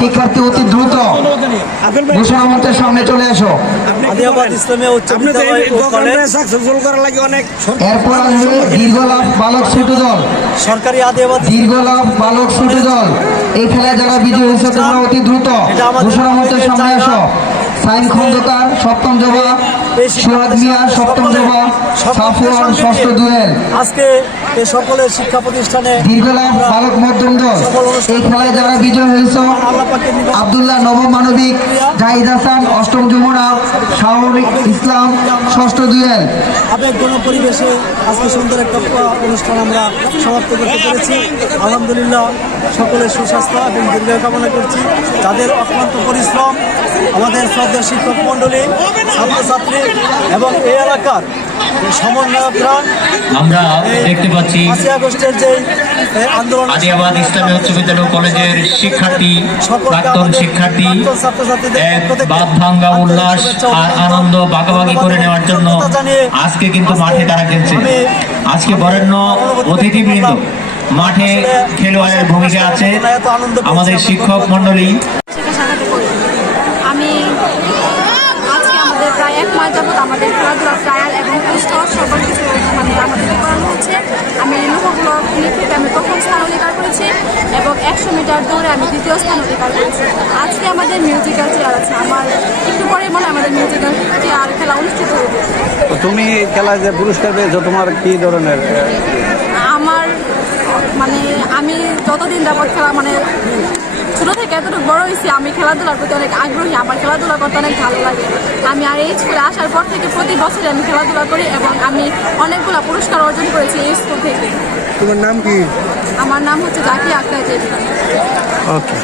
শিক্ষার্থী অতি দ্রুত। ঘোষণা মন্ত্রের সামনে চলে এসো। এরপর আসবে দীর্ঘলাভ বালক ছোট দল। সরকারি দীর্ঘলাভ বালক ছোট দল। এই খেলায় যারা বিজয়ী হয়েছে তারা অতি দ্রুত। ঘোষণা মন্ত্রের সামনে এসো। সাইন খন্দকার সপ্তম জবা সুরাজ মিয়া সপ্তম জবা সাফুয়ান ষষ্ঠ দুয়েল। আজকে এই সকলের শিক্ষা প্রতিষ্ঠানে দীর্ঘলাভ বালক মধ্যম দল। এই খেলায় যারা বিজয় হয়েছে আব্দুল্লাহ আবদুল্লাহ নবম মানবিক জাহিদ হাসান অষ্টম যমুনা শাহরিক ইসলাম ষষ্ঠ দুয়েল। আবেগঘন পরিবেশে আজকে সুন্দর একটা অনুষ্ঠান আমরা সমাপ্ত করতে পেরেছি। আলহামদুলিল্লাহ সকলের সুস্বাস্থ্য এবং দীর্ঘ কামনা করছি। তাদের অক্লান্ত পরিশ্রম আমাদের শ্রদ্ধা শিক্ষক মণ্ডলী ছাত্রছাত্রী এবং এই এলাকার সমন্বয়করা আমরা দেখতে পাচ্ছি পাঁচই আগস্টের যে আন্দোলন আদিয়াবাদ ইসলামী উচ্চ বিদ্যালয় কলেজের শিক্ষার্থী প্রাক্তন শিক্ষার্থী এক বাদ ভাঙ্গা উল্লাস আর আনন্দ ভাগাভাগি করে নেওয়ার জন্য আজকে কিন্তু মাঠে তারা খেলছে। আজকে বরেণ্য অতিথিবৃন্দ মাঠে খেলোয়াড়ের ভূমিকা আছে আমাদের শিক্ষক পড়ি আমি আজকে আমাদের প্রায় এক মাস যাবত আমাদের খেলাধুলা ট্রায়াল এবং সকল কিছু মানে আমাদের করানো হচ্ছে। আমি প্রথম স্থান অধিকার করেছি এবং একশো মিটার দৌড়ে আমি দ্বিতীয় স্থান অধিকার করেছি। আজকে আমাদের মিউজিক্যাল চেয়ার আছে। আমার একটু পরে মনে আমাদের খেলা অনুষ্ঠিত হবে তো তুমি এই খেলায় যে পুরস্কার পেয়েছ তোমার কি ধরনের আমার মানে আমি যতদিন যাবৎ খেলা মানে ছোটো থেকে এতটুকু বড় হয়েছি আমি খেলাধুলার প্রতি অনেক আগ্রহী আমার খেলাধুলা করতে অনেক ভালো লাগে। আমি আর এই স্কুলে আসার পর থেকে প্রতি বছরে আমি খেলাধুলা করি এবং আমি অনেকগুলো পুরস্কার অর্জন করেছি এই স্কুল থেকে। তোমার নাম কি? আমার নাম হচ্ছে জাকি আক্তার ওকে